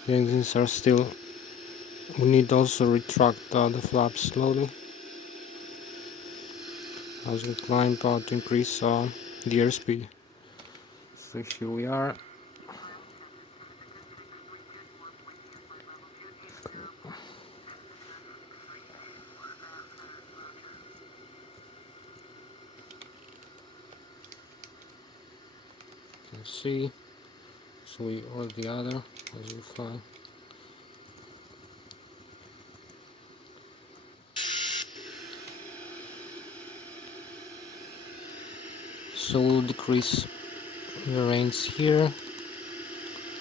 The engines are still. We need also retract the flaps slowly as we climb to increase the airspeed. So here we are. You can see. So we or the other as we fly. So we'll decrease the range here.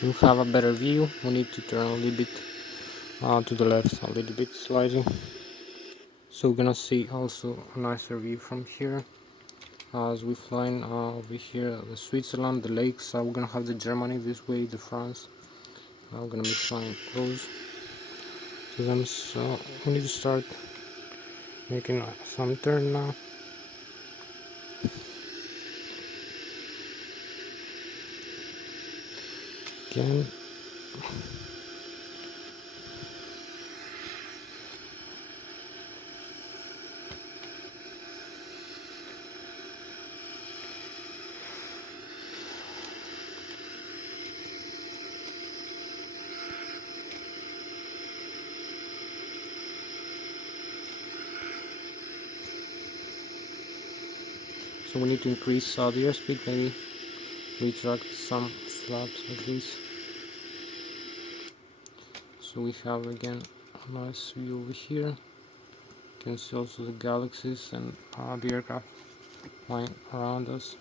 We'll have a better view. We need to turn a little bit to the left, a little bit slightly. So we're gonna see also a nicer view from here as we flying over here, the Switzerland, the lakes. We're gonna have the Germany this way, the France. We're gonna be flying close to them. So we need to start making some turn now. Again. So we need to increase the airspeed, maybe retract some flaps like this. So we have again a nice view over here. You can see also the galaxies and the aircraft flying around us.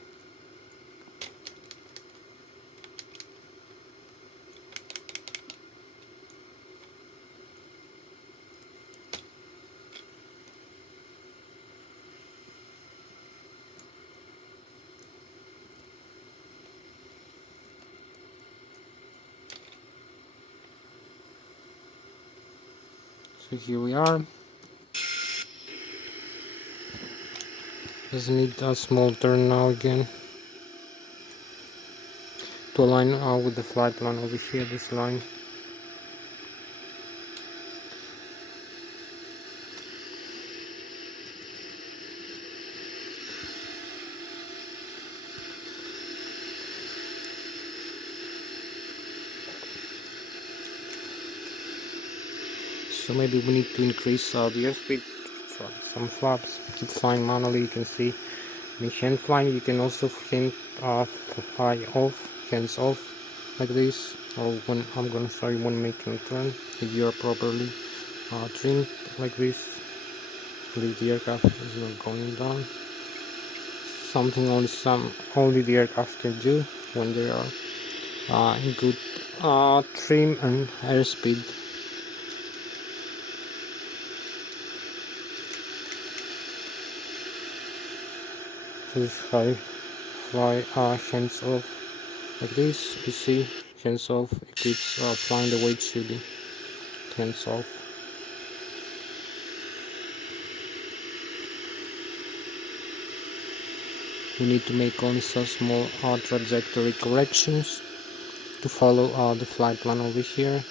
So here we are. Just need a small turn now again to align with the flight plan over here, this line. So maybe we need to increase the airspeed, try some flaps, keep flying manually. You can see in hand flying, you can also fly off, hands off, like this, or when I'm gonna show you when making a turn, if you're properly trimmed like this, leave the aircraft as you're going down. Something only the aircraft can do when they are in good trim and airspeed. So this is how I fly hands off like this. You see, hands off, it keeps flying the way it should be. Hands off. We need to make only some small trajectory corrections to follow the flight plan over here.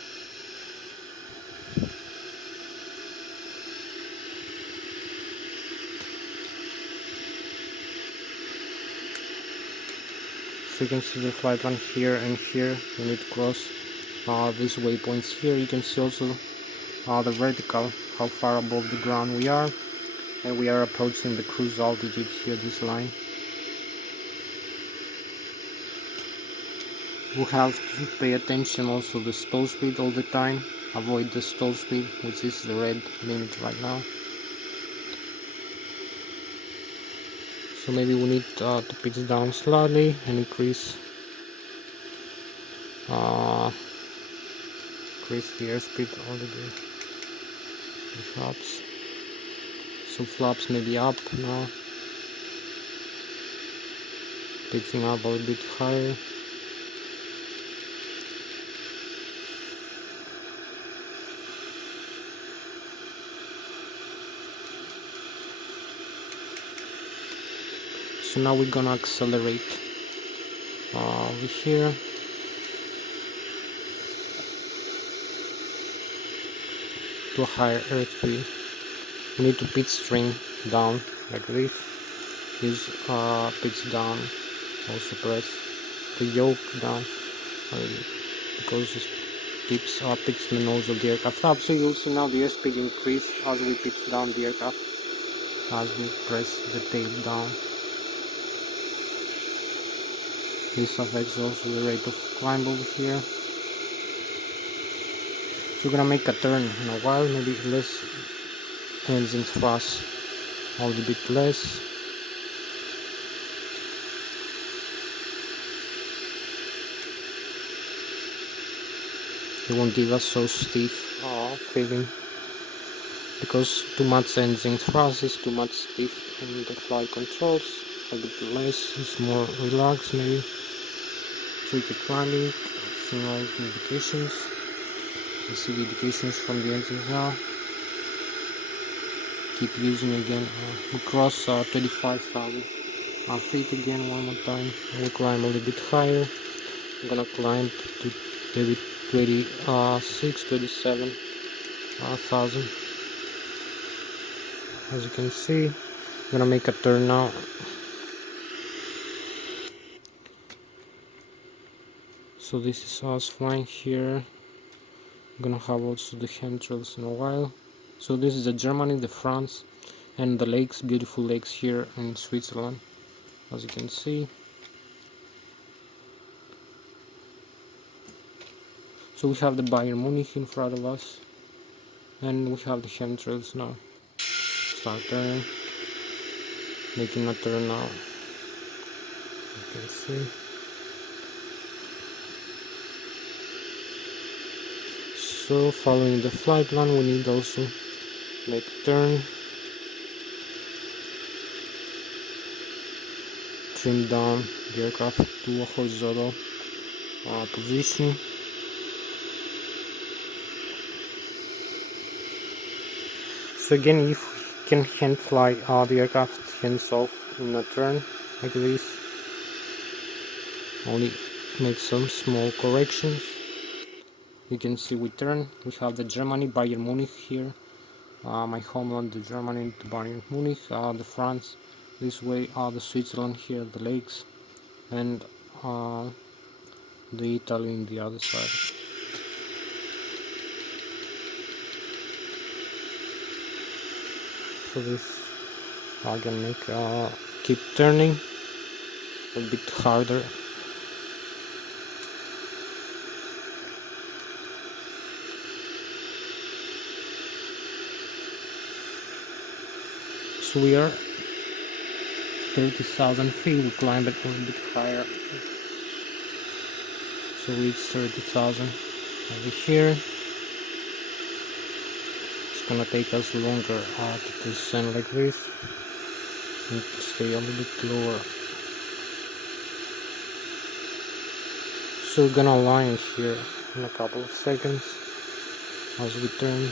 So you can see the flight plan here and here. We need to cross these waypoints here. You can see also the vertical, how far above the ground we are, and we are approaching the cruise altitude here, this line. We have to pay attention also the stall speed all the time. Avoid the stall speed, which is the red limit right now. So maybe we need to pitch down slightly and increase the airspeed a little bit. The flaps. So flaps maybe up now. Pitching up a little bit higher. So now we're gonna accelerate over here. To a higher airspeed. We need to pitch string down like this. Use pitch down. Also press the yoke down because it keeps pitching the nose of the aircraft up. So you'll see now the airspeed increase as we pitch down the aircraft, as we press the tail down. This affects also the rate of climb over here. So we're gonna make a turn in a while, maybe less engine thrust, a little bit less. It won't give us so stiff feeling, because too much engine thrust is too much stiff in the flight controls. A bit less is more relaxed maybe. So we keep climbing, seeing all the indications. You see the indications from the engines now. Keep using again. We cross 25,000 feet again one more time. And we climb a little bit higher. I'm gonna climb to maybe 26, 27,000. As you can see, I'm gonna make a turn now. So this is us flying here. I'm gonna have also the chemtrails in a while. So this is the Germany, the France, and the lakes, beautiful lakes here in Switzerland, as you can see. So we have the Bayern Munich in front of us, and we have the chemtrails now. Start turning, making a turn now. You can see. So following the flight plan, we need also make a turn, trim down the aircraft to a horizontal position. So again, you can hand fly the aircraft hands off in a turn like this. Only make some small corrections. You can see we turn. We have the Germany, Bayern Munich here. My homeland, the Germany, the Bayern Munich, the France this way, the Switzerland here, the lakes, and the Italy in the other side. So this I can make keep turning a bit harder. So we are 30,000 feet, we climb it a little bit higher. So it's 30,000 over here. It's gonna take us longer to descend like this and stay a little bit lower. So we're gonna align here in a couple of seconds as we turn.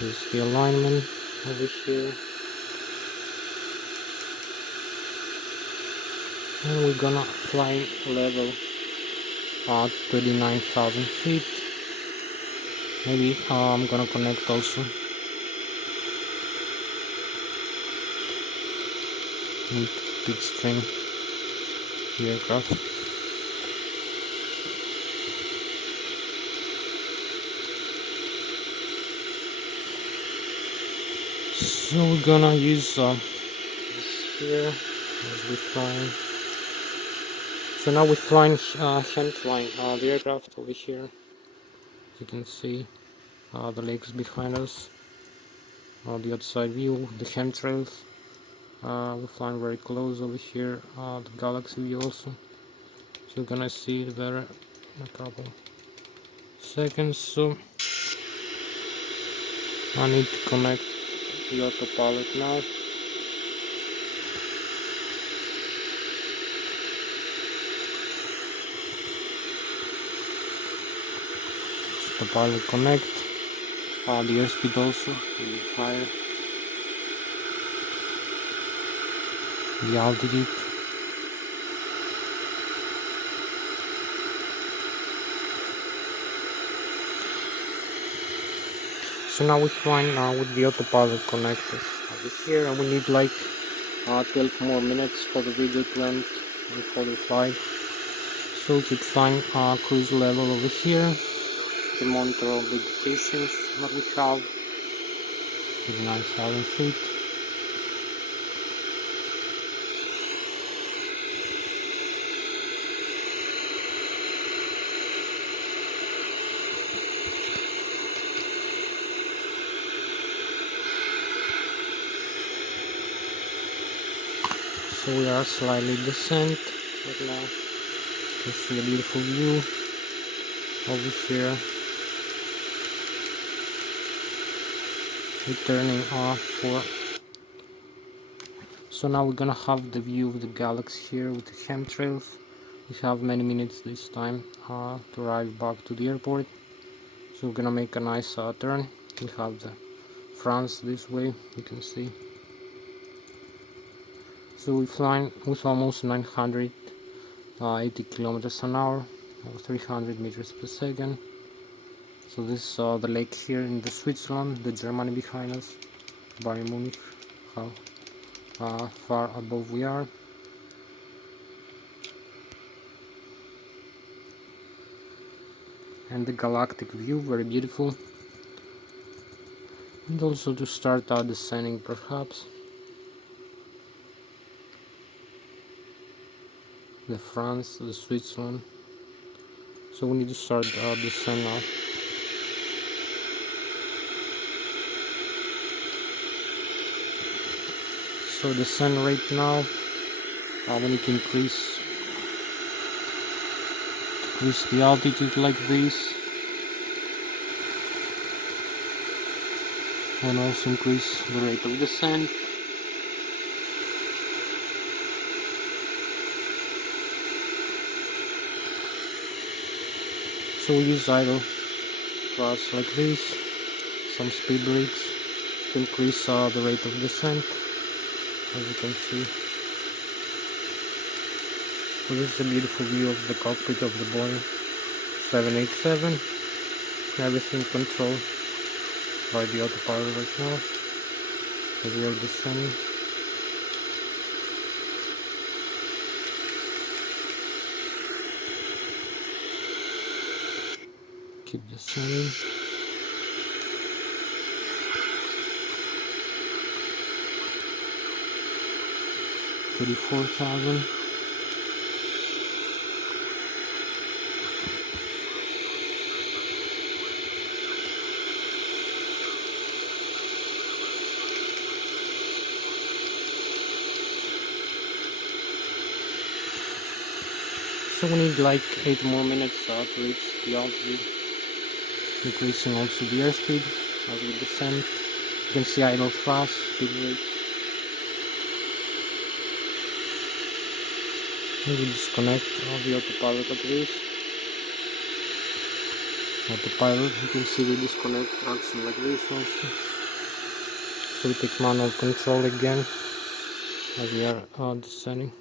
This is the alignment over here. And we're gonna fly level at 39,000 feet. Maybe I'm gonna connect also. Need to pitstream the aircraft. So we're gonna use this here as we fly. So now we're flying, hand flying the aircraft over here. As you can see the lakes behind us, the outside view, the chemtrails. We're flying very close over here, the galaxy view also. So you're gonna see it better in a couple seconds. So I need to connect the autopilot now. Autopilot connect. The airspeed also will be higher. The altitude. So now we're flying with the autopilot connected over here, and we need like 12 more minutes for the video to end and for the flight. So keep flying cruise level over here. To monitor all the indications that we have. 39,000 feet. So we are slightly descent right now. You can see a beautiful view over here. Returning off for. So now we're gonna have the view of the galaxy here with the chemtrails. We have many minutes this time to arrive back to the airport. So we're gonna make a nice turn. We have the France this way, you can see. So we're flying with almost 980 kilometers an hour, or 300 meters per second. So this is the lake here in the Switzerland, the Germany behind us, Bayern Munich, how far above we are. And the galactic view, very beautiful. And also to start descending perhaps. The France, the Switzerland. So we need to start descend now. So descend rate now. We need to increase the altitude like this. And also increase the rate of descent. So we use idle thrust like this, some speed brakes. to increase the rate of descent, as you can see. So this is a beautiful view of the cockpit of the Boeing 787. Everything controlled by the autopilot right now as we are descending. Keep descending. $34,000. So we need like 8 more minutes to reach the altitude, increasing also the airspeed as we descend. You can see idle thrust, speed rates. We disconnect the autopilot at least. Autopilot, you can see we disconnect action like this also. So we take manual control again as we are descending.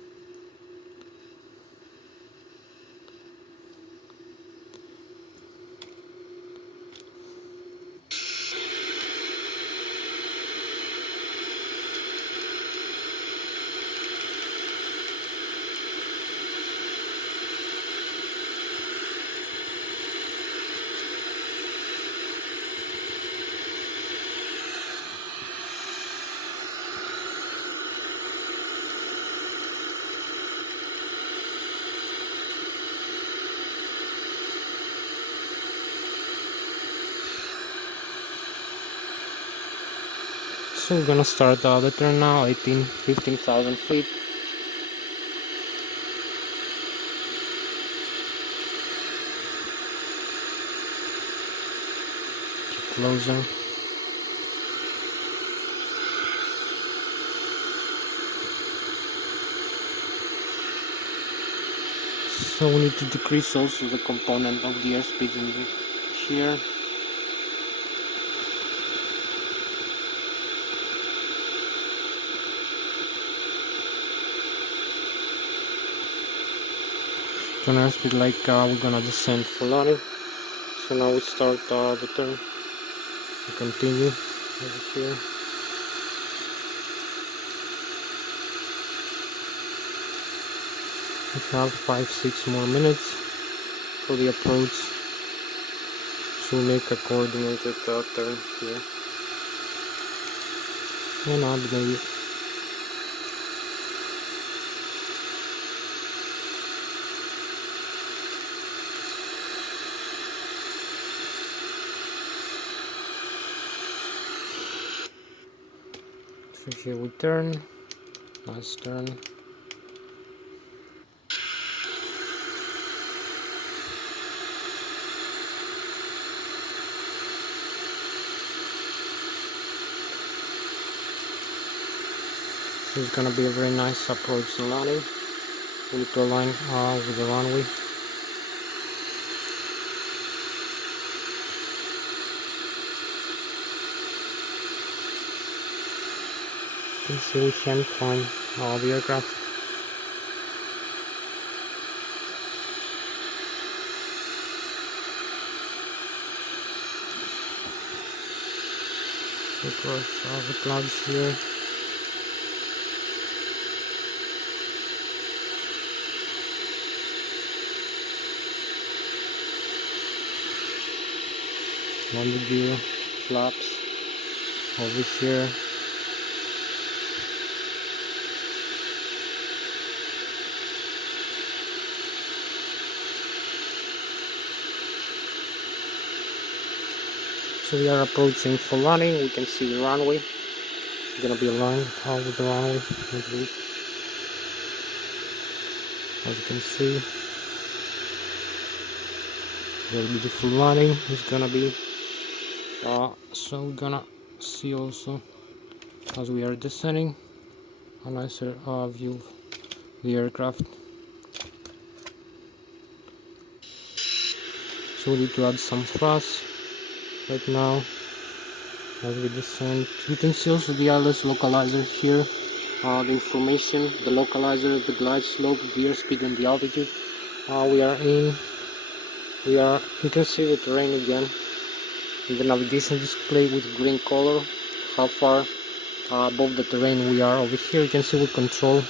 So we're gonna start the turn now, 15,000 feet. Keep closing. So we need to decrease also the component of the airspeed in here. Turn airspeed like we're gonna descend Flught. So now we start the turn. We continue over here. We have 5-6 more minutes for the approach. So we make a coordinated turn here. And add maybe. So here we turn. Nice turn. So it's gonna be a very nice approach to landing. We need to align with the runway. You can see we can't find the aircraft. Across the clouds here. Landing gear, flaps over here. So we are approaching Flught. We can see the runway. It's gonna be aligned with the runway, I believe. As you can see, very beautiful landing is gonna be. So we're gonna see also as we are descending a nicer view of the aircraft. So we need to add some thrust right now. as we descend. You can see also the Lszh localizer here. The information, the localizer, the glide slope, gear speed, and the altitude. You can see the terrain again. The navigation display with green color, how far above the terrain we are. Over here you can see we control,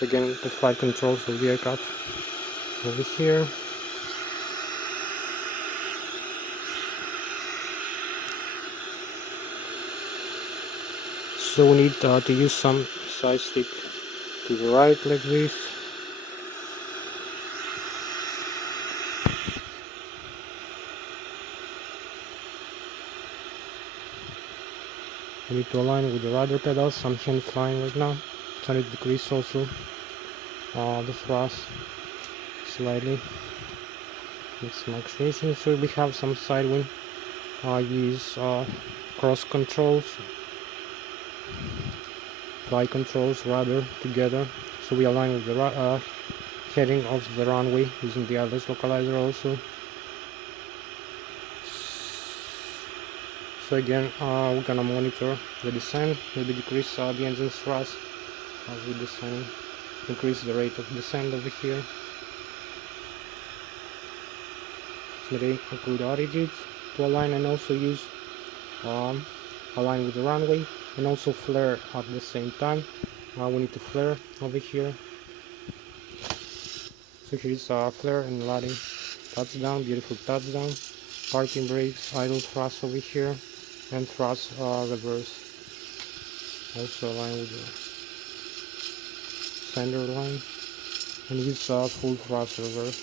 again, the flight controls of the aircraft. Over here. So we need to use some side stick to the right like this. We need to align with the rudder pedals. I'm hand flying right now. Trying to decrease also the thrust slightly. With some acceleration. So we have some side wind. Use cross controls, fly controls, rudder together. So we align with the heading of the runway using the Lszh localizer also. So again, we're gonna monitor the descent, maybe decrease the engine thrust as we descend, increase the rate of descent over here. Very good attitude to align, and also use align with the runway and also flare at the same time. We need to flare over here. So here's flare and landing, touchdown, beautiful touchdown, parking brakes, idle thrust over here, and thrust reverse. Also align with the center line and use full thrust reverse.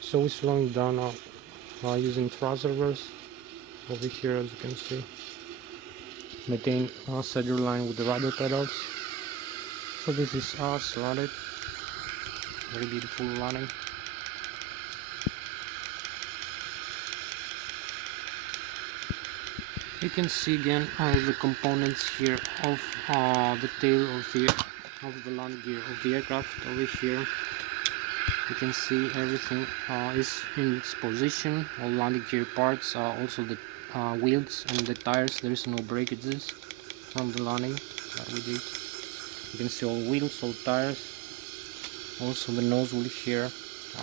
So we're slowing down using thrust reverse over here, as you can see. Maintain center line with the rudder pedals. So this is slotted. Very beautiful landing. You can see again all the components here of the tail of the landing gear of the aircraft over here. You can see everything is in its position. All landing gear parts, also the wheels and the tires. There is no breakages from the landing that we did. You can see all wheels, all tires. Also the nozzle here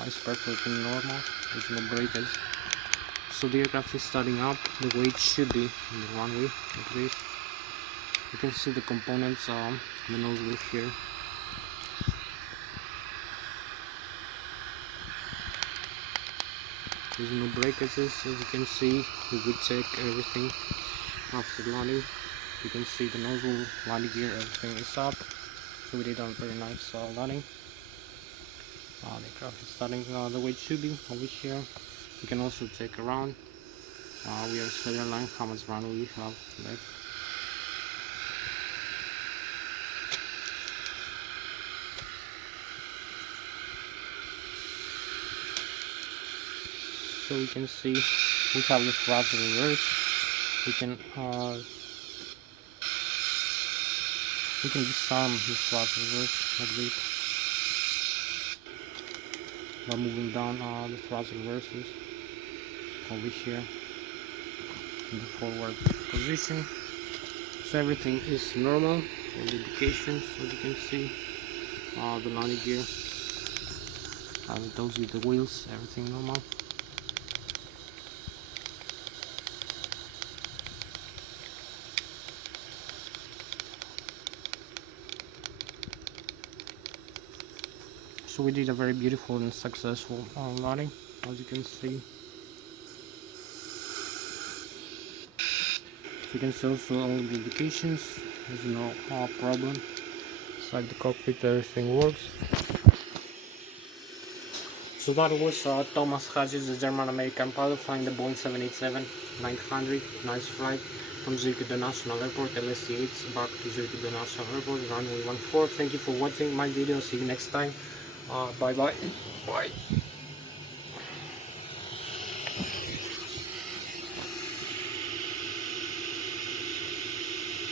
is perfectly normal. There's no breakage. So the aircraft is starting up the way it should be in the runway, like this. You can see the components on the nozzle here. There's no breakages, as you can see. We will check everything after landing. You can see the nozzle, landing gear, everything is up. So we did a very nice landing. The aircraft is starting the way it should be over here. You can also check around. We are setting line how much runway we have left. So we can see we have the thrust reverse. We can disarm the thrust reverse like this by moving down the thrust reverses over here in the forward position. So everything is normal. All the indications, as you can see, the landing gear, as it tells you, the wheels, everything normal. So we did a very beautiful and successful landing, as you can see. You can see also all the indications. There's no problem. Inside the cockpit, everything works. So that was Thomas Hatsios, the German-American pilot, flying the Boeing 787-900. Nice flight from Zurich International Airport, Lszh back to Zurich International Airport, runway 14. Thank you for watching my video. See you next time. Bye bye. Bye.